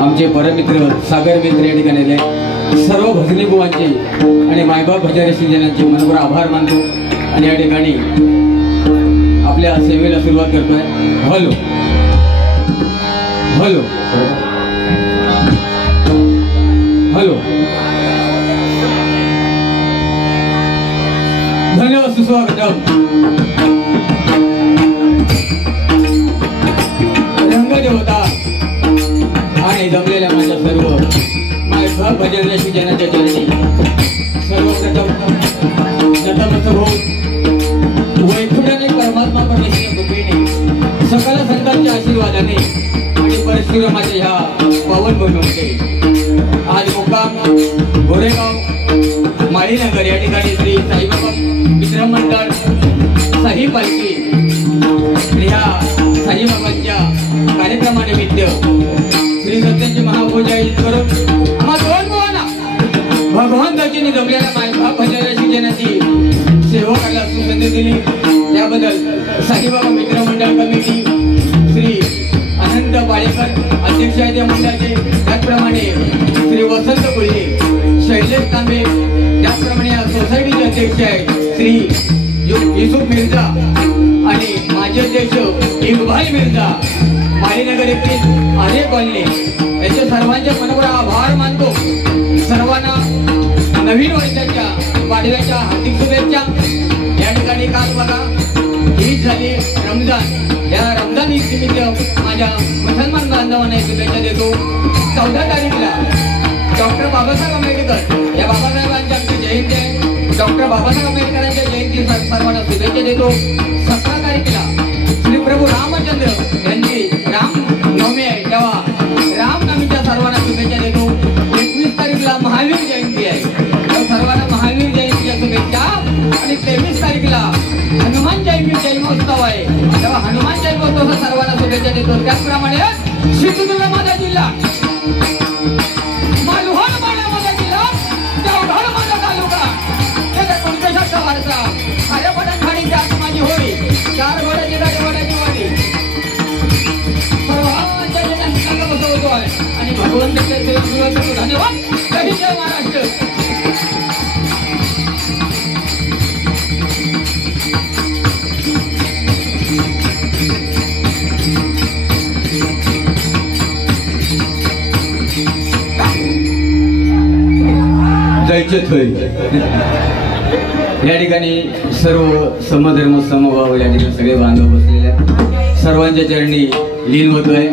आमचे परमित्र सागर मित्र या ठिकाणी आले सर्व भजनी बुवांचे आणि मायबाप भजनशील जनांचे मनोभावे आभार मानतो आणि या ठिकाणी आपल्या सेवेला सुरुवात करतोय। हॅलो हॅलो हॅलो धन्यवाद सुस्वागतम। रंगदेवता आणि जमलेल्या माझ्या सर्व मायबाप भजनशील जनांच्या चरणी सर्वप्रथम नतमस्तक होऊन वैकुंठाने परमात्मा परमेश्वर कृपेने सकल संतांच्या आशीर्वादाने आणि परशुरामाच्या ह्या पावन भूमीमध्ये आज मुक्काम गोरेगाव माळीनगर या ठिकाणी श्री साईबाबा मित्र मंडळ साई पालखी ह्या साईबाबांच्या कार्यक्रमानिमित्त श्री सत्यांचे महापूजा करून आम्हा दोन बुवांना भगवान दर्शनी जमलेल्या मायबाप भजनशील जनाची सेवा करायला संधी दिली त्याबद्दल साईबाबा मित्र मंडळ कमिटी श्री अनंत पाळेकर अध्यक्ष आहेत या मंडळाचे, त्याचप्रमाणे श्री वसंत कोल्हे, शैलेश तांबे, त्याचप्रमाणे या सोसायटीचे अध्यक्ष आहेत श्री युसुफ मिर्झा आणि माजी अध्यक्ष इकबाल मिर्झा माळीनगर येथील आर्य कॉलनी याचे सर्वांचे मनोभावे आभार मानतो। सर्वांना नवीन वर्षाच्या वाढदिवसाच्या हार्दिक शुभेच्छा। या ठिकाणी काल बघा ईद झाली, रमजान, या रमजान ईद निमित्त माझ्या मुसलमान बांधवांना शुभेच्छा देतो। 14 तारीखला डॉक्टर बाबासाहेब आंबेडकर या बाबासाहेबांची आमची जयंती आहे, डॉक्टर बाबासाहेब आंबेडकरांच्या जयंती सर्वांना शुभेच्छा देतो। 17 तारीखला श्री प्रभू रामचंद्र यांची रामनवमी आहे, तेव्हा रामनवमीच्या सर्वांना शुभेच्छा देतो। 21 तारीखला महावीर जयंती आहे, सर्वांना महावीर जयंतीच्या शुभेच्छा। आणि 23 तारीखला हनुमान जयंती जन्मोत्सव आहे, तेव्हा हनुमान जन्मोत्सवाच्या सर्वांना शुभेच्छा देतो। त्याचप्रमाणे सिंधुदुर्ग माझा जिल्हा, मालवण माझा जिल्हा, देवगड माझा तालुका, त्याच्या कुणकेश्वरचा वारसा, खाऱ्यापाटण खाडीच्या आत माझी होळी, 4 घोड्याची गाडी वडाची वाडी, सर्वांच्या जनांचा बसवतो आहे आणि भगवंताच्या सेवेत सुरुवात करतो। धन्यवाद। जय जय महाराष्ट्र। या ठिकाणी सर्व समधर्म समभाव या ठिकाणी सगळे बांधव बसलेले आहेत, सर्वांच्या चरणी लीन होतोय।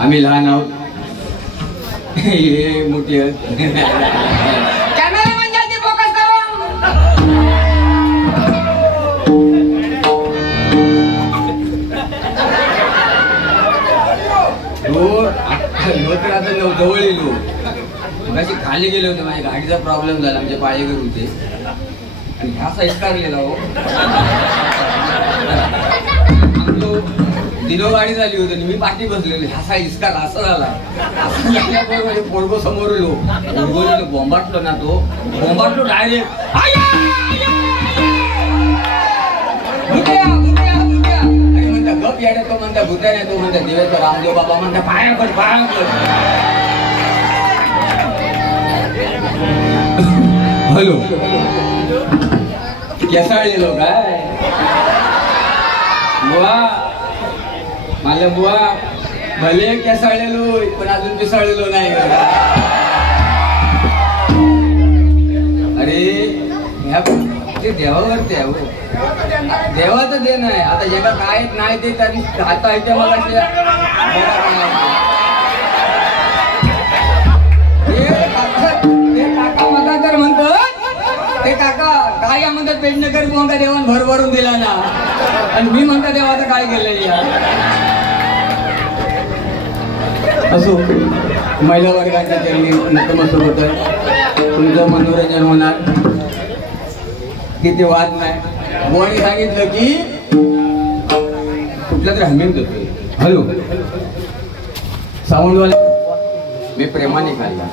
आम्ही लहान आहोत, हे मोठी आहेत। जवळ येलो मगाशी खाली गेले होते, माझ्या गाडीचा प्रॉब्लेम झाला, आमचे पाळेकर होते आणि ह्या साईज काढलेला हो आमचं दिनो गाडी झाली होती, मी पाठी बसलेलो, ह्या साईज काढ असं झाला। पोरगो समोर येलो, बॉम्बाटलो ना, तो बॉम्बाटलो डायरेक्ट आणि म्हणता गप याड्या, तो म्हणता भुत्या नाही, तो म्हणता दिव्याचा रामदेव बाबा म्हणता पाया कर पाया कर। हॅलो केसाळलेलो काय बुवा, मला बुवा भले केसाळलेलो पण अजून पिसाळलेलो नाही। अरे ह्या ते देवावरती आहे, देवाचं देण आहे। आता ज्याला काय नाही ते तरी आता येते मला काका मका तर म्हणतो, ते काका काय या म्हणतात पेडणेकर बुवा देवान भर भरून दिला ना, आणि मी म्हणतो देवाचं काय केलं या। असो महिला वर्गाच्या चरणी नतमस्तक होत आहे, तुमचं मनोरंजन होणार, किती वाद नाही। बुवाने सांगितलं की कुठल्या तरी हमीम देतोय। हॅलो साऊंडवाले मी प्रेमाने खाल्ला,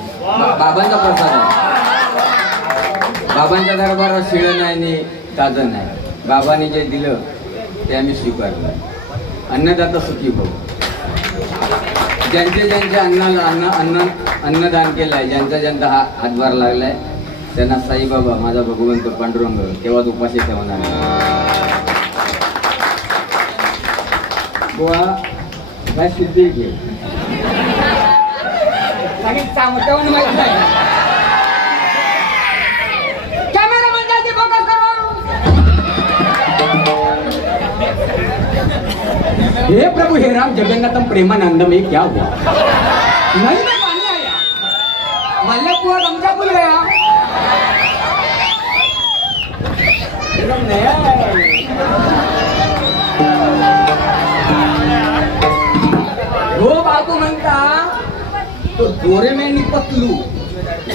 बाबांचा प्रसाद आहे, बाबांच्या दरबारात शिळ नाही ताजं नाही, बाबांनी जे दिलं ते आम्ही स्वीकारलं। अन्नदाता सुखी भव। ज्यांचे ज्यांचे अन्नदान केलंय, ज्यांचा हातभार लागलाय त्यांना साईबाबा माझा भगवंत पांडुरंग केव्हाच उपाशी ठेवणार नाही. बुवा काय सिद्धी घे सांगतो माहित नाही. कॅमेरा म्हणजे फोकस करो. हे प्रभु हे राम जगन्नाथम प्रेमानंद में क्या हुआ? नहीं में पानी आया, मल्ले कुआ गमछा खुल गया. एकदम नया वो बापू म्हणता तो दोरे में निपतलू,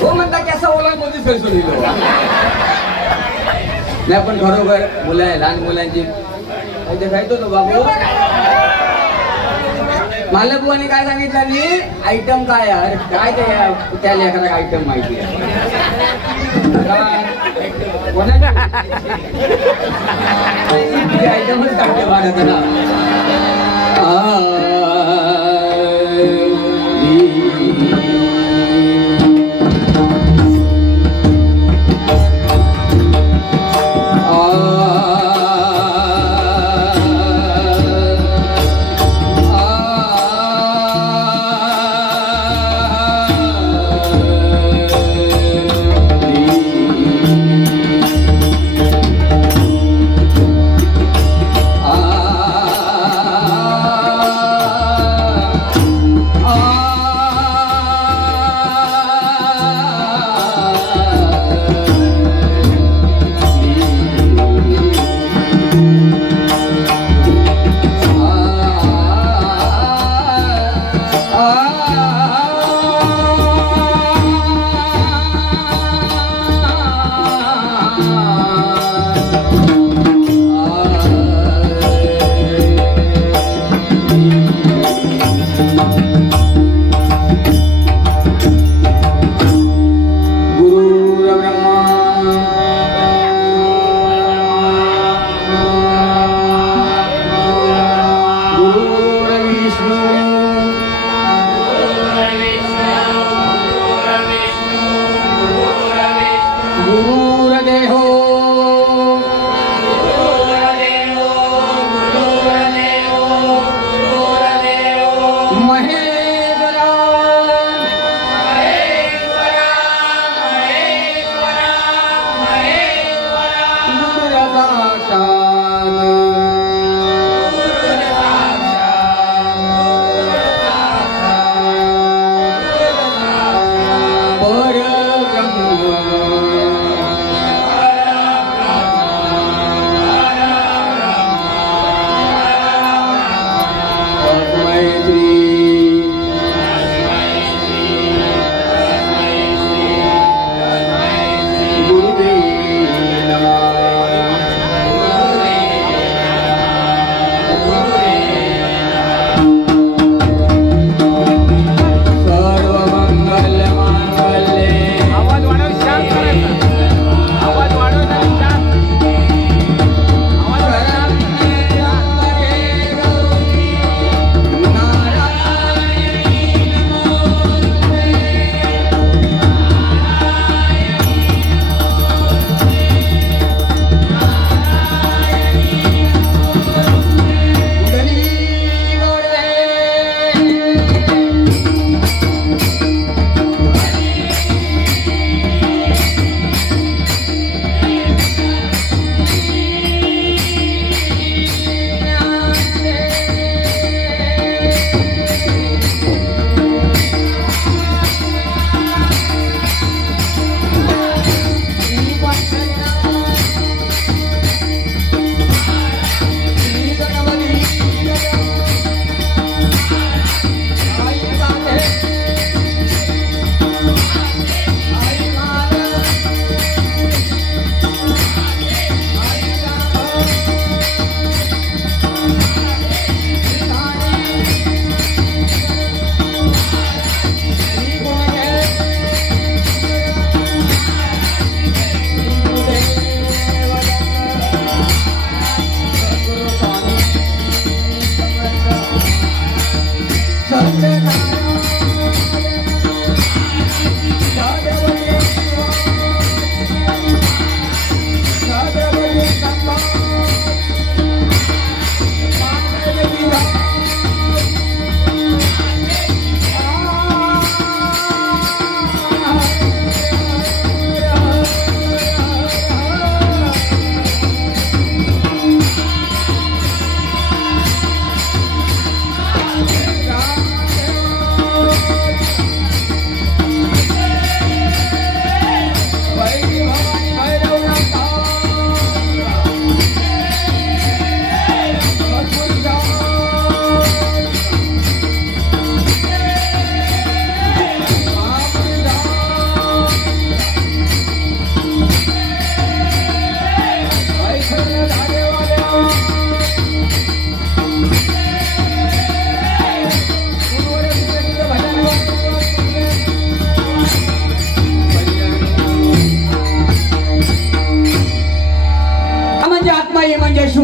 वो म्हणता कसा ओला मोदी सरसुलीलो. नाही पण बरोबर मुलं आहे, लहान मुलांची खायचो तो बाबू. मला बुवाने काय सांगितलं नाही आयटम काय आहे, काय ते त्या लेकराला आयटम माहिती आहे. आयटमच काढते भारताला.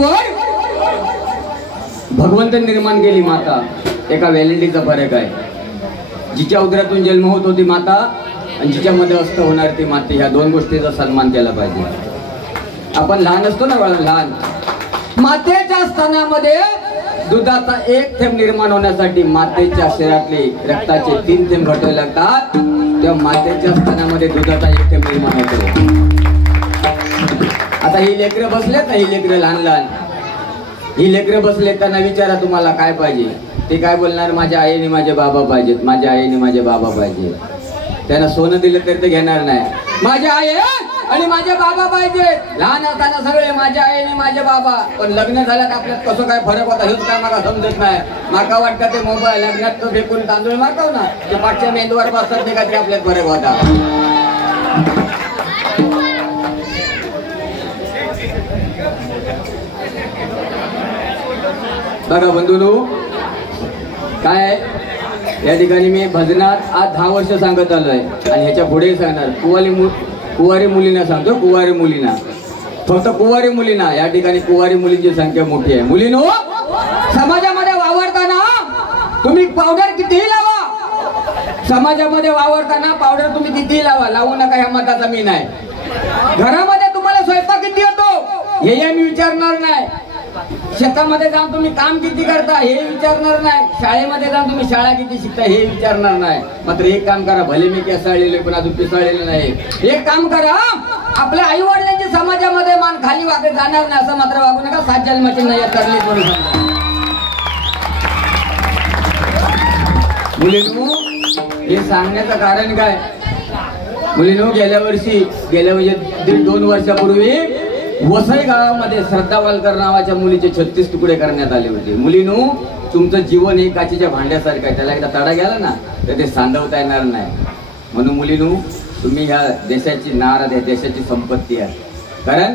पृथ्वीवर भगवंत निर्माण केली माता, एका व्हॅलिडीचा फरक आहे. जिच्या उदरातून जन्म होत होती माता आणि जिच्यामध्ये अस्त होणार ती माते, ह्या दोन गोष्टीचा सन्मान केला पाहिजे. आपण लहान असतो ना बाळा, लहान मातेच्या स्तनामध्ये दुधाचा एक थेंब निर्माण होण्यासाठी मातेच्या शरीरातले रक्ताचे 3 थेंब घटावे लागतात. त्या मातेच्या स्तनामध्ये दुधाचा एक थेंब निर्माण होतो. आता ही लेकरं बसलेत ना, ही लेकरं लहान लहान, ही लेकरं बसले, त्यांना विचारा तुम्हाला काय पाहिजे. ते काय बोलणार, माझ्या आईने माझे बाबा पाहिजेत, माझ्या आईने माझे बाबा पाहिजे. त्यांना सोनं दिलं तरी ते घेणार नाही. माझ्या आई आणि माझे बाबा पाहिजे. लहान असताना सगळे माझ्या आई आणि माझे बाबा, पण लग्न झाल्यात आपल्यात कसं काय फरक होता हेच काय मला समजत नाही. माका वाटतं ते मोबाईल लग्नात तो फेकून तांदूळ मारतो ना, ते पाठच्या मेंदूवर बसतात ते काहीतरी आपल्यात फरक होता. बघा बंधूंनो, काय या ठिकाणी मी भजनात आज 10 वर्ष सांगत आलोय आणि ह्याच्या पुढे सांगणार. कुवारी मुलींना सांगतो, कुवारी मुलींना, फक्त कुवारी मुलींना. या ठिकाणी कुवारी मुलींची संख्या मोठी आहे. मुलींनो, समाजामध्ये वावरताना तुम्ही पावडर कितीही लावा, समाजामध्ये वावरताना पावडर तुम्ही कितीही लावा, लावू नका ह्या मताचा मी नाही. घरामध्ये तुम्हाला स्वयंपाक किती येतो हे मी विचारणार नाही. शेतामध्ये जाऊन तुम्ही काम किती करता हे विचारणार नाही. शाळेमध्ये जाऊन तुम्ही शाळा किती शिकता हे विचारणार नाही. मात्र एक काम करा, भले मी केसाळलेले पण अजून पिसाळलेलं नाही. एक काम करा, आपल्या आई वडिलांची समाजामध्ये मान खाली वागत जाणार नाही असं मात्र वागू नका. 7 जन्माची नयत करली म्हणून सांगा. मुलींनो, हे सांगण्याचं कारण काय, मुलींनो, गेल्या म्हणजे 1.5-2 वर्षापूर्वी वसई गावामध्ये श्रद्धा वालकर नावाच्या मुलीचे 36 तुकडे करण्यात आले होते. मुलींनो, तुमचं जीवन हे काचेच्या भांड्यासारखं आहे, त्याला एकदा तडा गेला ना तर ते सांधवता येणार नाही. म्हणून मुलींनो, तुम्ही ह्या देशाची नार, या देशाची संपत्ती आहे. कारण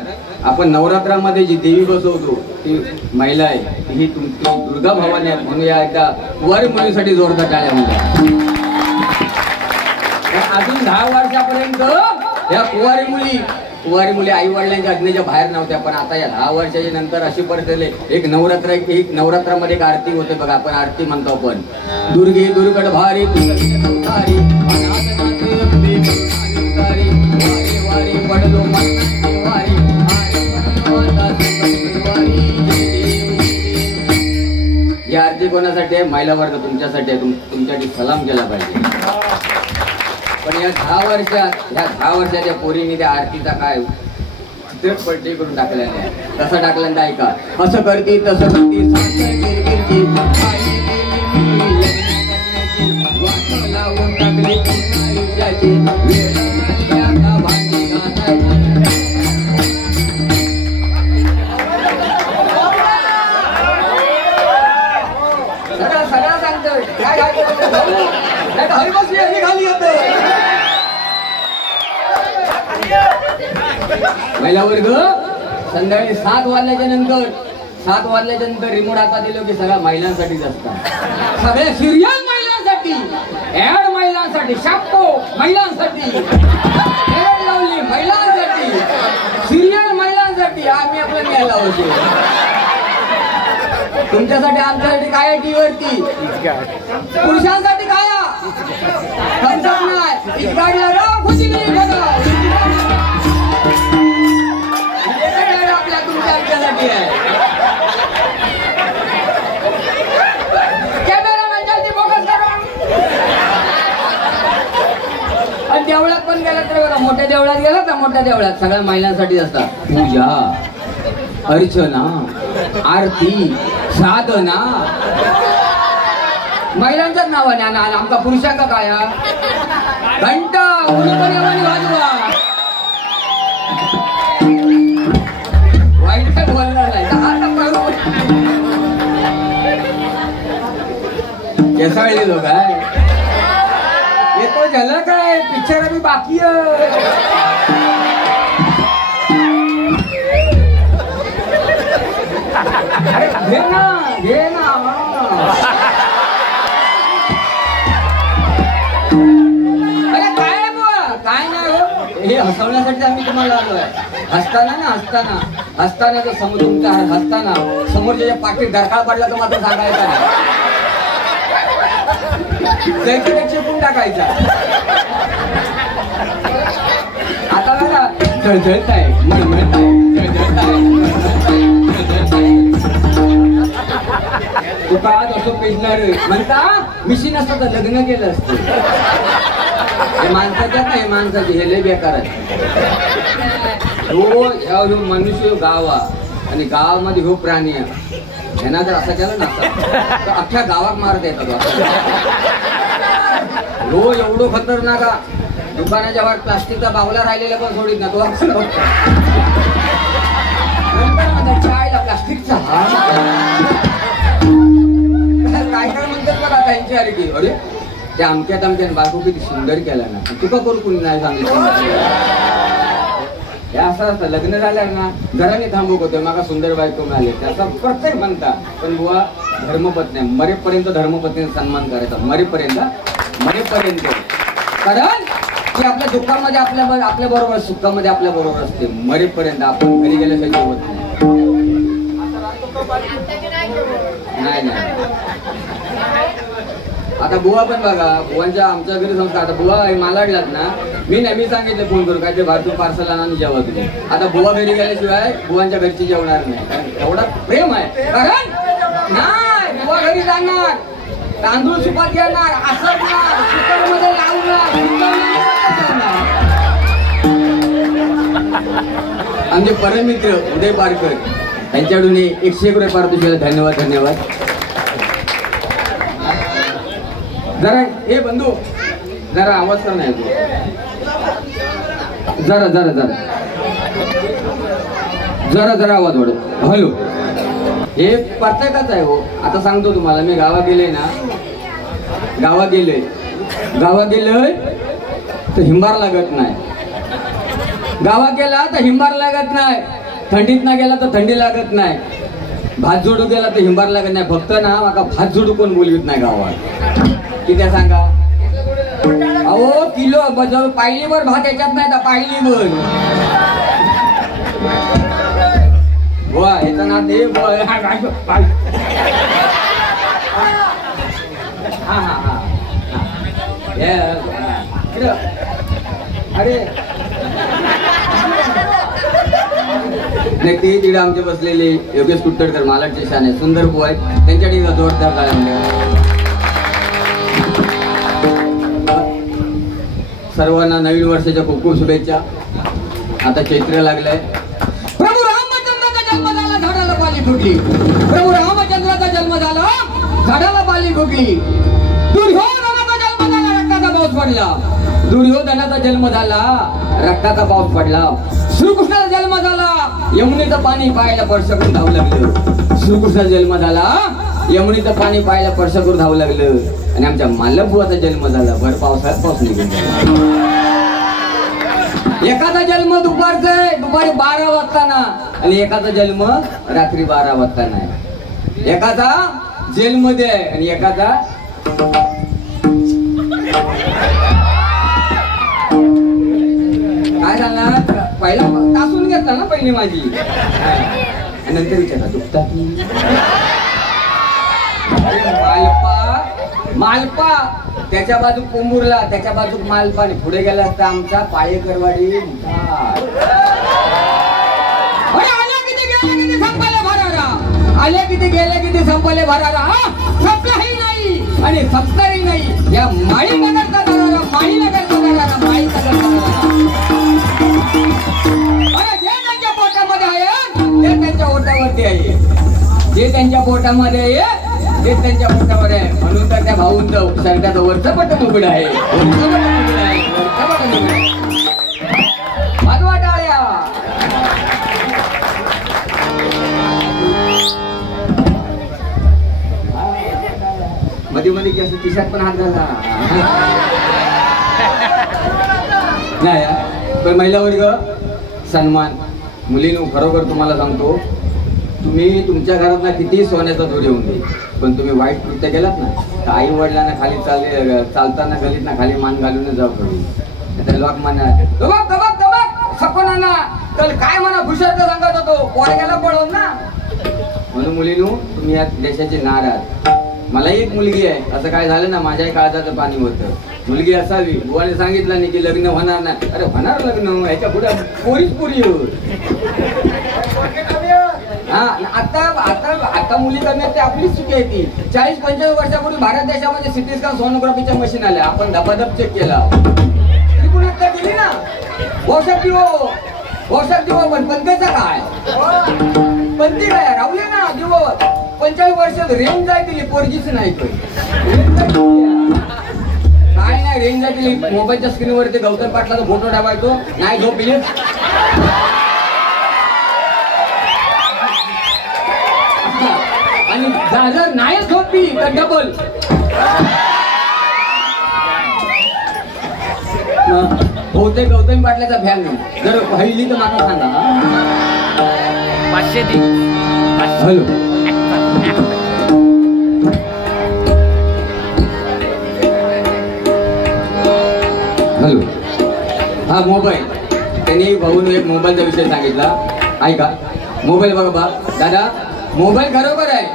आपण नवरात्रामध्ये जी देवी बसवतो ती महिला आहे, ही तुमची दुर्गा भवानी आहे. म्हणून या एकदा कुवारी मुलीसाठी जोरदार टाळ्या म्हणूया. अजून 10 वर्षापर्यंत या कुवारी मुली आई वडिलांच्या आज्ञेच्या बाहेर नव्हत्या, पण आता या 10 वर्षाच्या नंतर अशी परिस्थिती. एक नवरात्रामध्ये एक आरती होते बघा, आपण आरती म्हणतो आपण, दुर्गे दुर्गड भारी ही आरती कोणासाठी आहे? महिला वर्ग तुमच्यासाठी आहे. तुमच्यासाठी सलाम केला पाहिजे. पण या 10 वर्षाच्या पोरीने त्या आरतीचा काय चित्रपट करून टाकलेला आहे. कसं टाकलं ऐका, असं करती तसं करती, लावून टाकली सगळं सांगतोय काय खाली होत. महिला वर्ग संध्याकाळी 7 वाजल्याच्या नंतर रिमोट हातात दिलं की सगळ्या महिलांसाठीच असतात. सगळ्या सिरियल महिलांसाठी, ऍड महिलांसाठी, शाप्पो महिलांसाठी, ऍड लावली महिलांसाठी, सिरियल महिलांसाठी. आम्ही आपलं न्यायला होतो. तुमच्यासाठी आमच्यासाठी काय आहे टीव्हीवरती, पुरुषांसाठी काय आपल्या तुमच्यासाठी आहे. कॅमेरामॅनसाठी फोकस करा. आणि देवळात पण गेला तर बघा, मोठ्या देवळात गेला तर मोठ्या देवळात सगळ्या महिलांसाठी असतात. पूजा, अर्चना, आरती, साधना महिलांच्याच नावाने. आमचा पुरुषांका काय घंटा वाजवा. वाईट काय बोलणार नाही. केसाळली लोक आहे येतो झालं काय पिक्चर अभी बाकी घे ना अरे काय नाही हो, हे हसवण्यासाठी आम्ही तुम्हाला आलोय. हसताना हसताना जर तुमचा हसताना समोरच्या पाठीत दरकाळ पडला तर मात्र सांगायचा नाही, चिपून टाकायचा. आता बघा जळजळत आहे, मळमळत आहे, जळजळत आहे, जळजळत आहे. तू काळात असं पेजणार म्हणता मिशी नसतं तर लग्न केलं असतं. हे माणसाच्यात नाही, माणसाचे हे लय बेकार आहे. हो मनुष्य गावा आणि गावामध्ये हो प्राणी आहे, ह्यांना जर असं केलं नसतं तर अख्ख्या गावात मारत येतात. हो एवढं खतरनाक दुकानाच्या वर प्लास्टिकचा बावला राहिलेला पण सोडित ना तो. चायला प्लास्टिकचा काय काय म्हणतात बघा त्यांची. अरे की अरे त्या अमक्यात बायको किती सुंदर केला ना, तुका करू कुणी नाही सांगितलं. हे असं असतं लग्न झाल्यावर ना घराने थांबवत होते मला सुंदर बायको मिळाले त्याचा प्रत्येक म्हणता. पण बुवा धर्मपत्नी मरेपर्यंत धर्मपत्नीचा सन्मान करायचा, मरेपर्यंत. कारण की आपल्या दुःखामध्ये आपल्या बरोबर, सुखामध्ये आपल्या बरोबर असते. मरेपर्यंत आपण घरी गेल्याशिवाय होत नाही. आता बुवा पण बघा, बुवांच्या आमच्या घरी संस्कार. आता बुवा मला लागलात ना, मी नेहमी सांगितलं फोन करू काय ते भारतीय पार्सल आणा जेव्हा तुम्ही. आता बुवा घरी गेल्याशिवाय बुवांच्या घरची जेवणार नाही, कारण एवढा प्रेम आहे. कारण नाही बुवा घरी जाणार, तांदूळ सुपात घेणार, असरणार, कुकरमध्ये लावणार. आमचे परममित्र उदय पारकर यांच्याकडून 101 रुपये पारितोषिकाला धन्यवाद. जरा हे बंधू जरा आवाज कर नाही तू, जरा आवाज वाढव. हॅलो, हे प्रत्येकाच आहे हो. आता सांगतो तुम्हाला, मी गावात गेलोय तर हिंबार लागत नाही. गावात गेला तर हिंबार लागत नाही, थंडीत ना गेला तर थंडी लागत नाही, भात जोडू गेला तर हिंबार लागत नाही. फक्त ना माका भात जोडू कोण बोलवीत नाही गावात. किती सांगा अहो, किलो पायलीवर भात याच्यात नाही तर पायलीवर बुवा याचा ना दे. अरे नाही ते तिकडे आमचे बसलेले योगेश कुट्टडकर मालकचे शाने सुंदर बुवा आहेत, त्यांच्याकडे जोरदार काय सर्वांना नवीन वर्षाच्या खूप खूप शुभेच्छा. आता चैत्र लागलंय. प्रभू रामचंद्राचा जन्म झाला झाडाला पाली फुटली. प्रभू रामचंद्राचा जन्म झाला झाडाला पाली फुटली. दुर्योधनाचा जन्म झाला रक्ताचा पाऊस पडला. दुर्योधनाचा जन्म झाला रक्ताचा पाऊस पडला. श्रीकृष्णाचा जन्म झाला यमुनेचं पाणी पाहायला स्पर्श करून धावू लागलं. श्रीकृष्णाचा जन्म झाला यमुनेचं पाणी पाहायला स्पर्श करून धावू लागलं. आणि आमच्या मालबुवाचा जन्म झाला भर पावसाळ्यात पाऊस निघून गेला. एकाचा जन्म दुपारी 12 वाजताना आणि एकाचा जन्म रात्री 12 वाजताना आहे. एकाचा जेलमध्ये आहे आणि एकाचा काय झाला पहिला तासून घेतला ना पहिली माझी, नंतर विचारला दुखता की मालपा त्याच्या बाजू कोंबूरला, त्याच्या बाजू मालपा आणि पुढे गेला असता आमचा पायेकरवाडी. आले किती गेले किती संपले भरारा. संपलाही नाही आणि संपणारही नाही. या माळीनगरचा दरारा, माळीनगरचा दरारा, माळीनगरचा दरारा. जे त्यांच्या पोटामध्ये आहे ते त्यांच्या ओटावरती आहे. जे त्यांच्या पोटामध्ये आहे ते त्यांच्या पोटावर आहे. म्हणून तर त्या भाऊंचं शर्टाचं वरचं बटन उघड आहे. वाजवा टाळ्या. मध्ये मध्ये की असं खिशात पण हात घाला नाही. पण महिला वर्ग सन्मान मुलींनो, खरोखर तुम्हाला सांगतो, तुम्ही तुमच्या घरात ना किती सोन्याचा दूर येऊन दे, पण तुम्ही वाईट कृत्य केलात ना तर आई वडिलांना खाली चालताना गलीत ना खाली मान घालून जाऊ पडली. तर लोक म्हणणार सपनांना तर काय म्हणा भुशारचं सांगत होतो पोरग्याला पळवून ना. म्हणून मुलीनो तुम्ही या देशाचे नार आहात. मला एक मुलगी आहे, असं काय झालं ना माझ्याही काळजाचं पाणी होतं. मुलगी असावी, बुवाने सांगितलं नाही की लग्न होणार नाही. अरे होणार लग्न, ह्याच्या पुढे पोरीच पोरी हा. आता आता आता मुली करण्यात ते आपलीच चुकी आहे ती. 40-45 वर्षापूर्वी भारत देशामध्ये सिटी स्कॅन सोनोग्राफीच्या मशीन आल्या, आपण धबाधब चेक केला. त्रिपुरात गेली ना वौषध दिवो पण पंथेचा काय पंथी काय राहुले ना दिवो 45 वर्षात रेंज जाय दिली पोरगीच नाही काय नाही रेंज जाय दिली. मोबाईलच्या स्क्रीनवरती गौतम पाटलाचा फोटो टाकायचो नाही झोप येईल. आणि जर नाही झोपली तर डबल होते गौतम पाटलाचा फॅन नाही. जर पहिली तर मला सांगा. हॅलो हॅलो हा मोबाईल. त्यांनी भाऊन एक मोबाईलचा विषय सांगितला. ऐका मोबाईल बघा बा दादा, मोबाईल खरोखर आहे.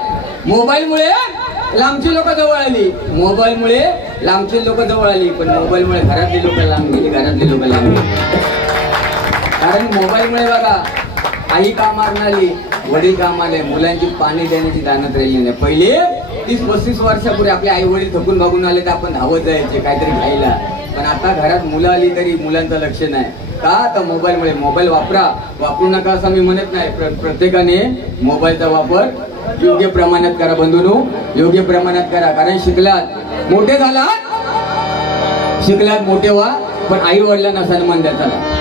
मोबाईलमुळे लांबची लोक जवळ आली, मोबाईलमुळे लांबची लोक जवळ आली, पण मोबाईलमुळे घरातली लोक लांब गेली, घरातली लोक लांब गेली. कारण मोबाईलमुळे बघा आई कामावर आली, वडील कामाले, मुलांची पाणी देण्याची जाणत राहिली नाही. पहिले 30-35 वर्षापूर्वी आपले आई वडील थकून भागून आले तर आपण धावत जायचे काहीतरी खायला. पण आता घरात मुलं आली तरी मुलांचं लक्ष नाही. का तर मोबाईलमुळे. मोबाईल वापरू नका असं मी म्हणत नाही. प्रत्येकाने मोबाईलचा वापर योग्य प्रमाणात करा बंधूंनो, योग्य प्रमाणात करा. कारण शिकलात मोठे झालात, शिकलात मोठे व्हा, पण आई वडिलांना सन्मान द्या. चला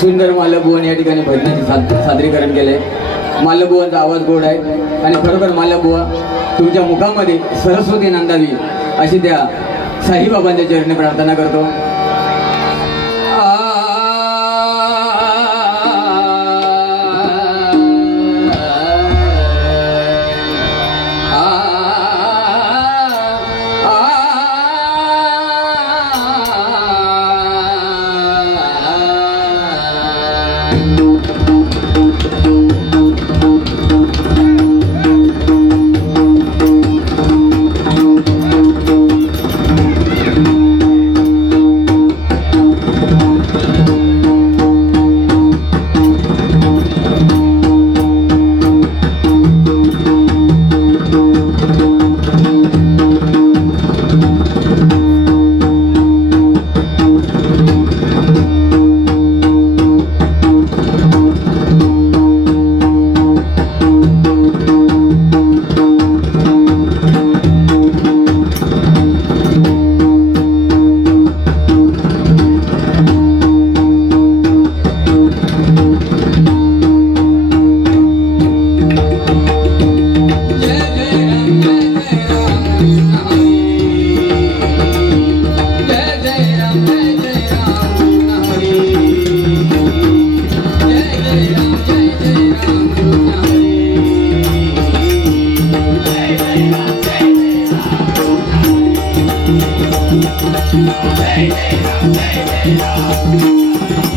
सुंदर मालभुवन या ठिकाणी भजनाचे सादरीकरण केले. मालभुवांचा आवाज गोड आहे आणि खरोखर मालभुवा तुमच्या मुखामध्ये सरस्वती नांदावी अशी त्या साईबाबांच्या चरणी प्रार्थना करतो. Hey, hey, hey, hey, hey.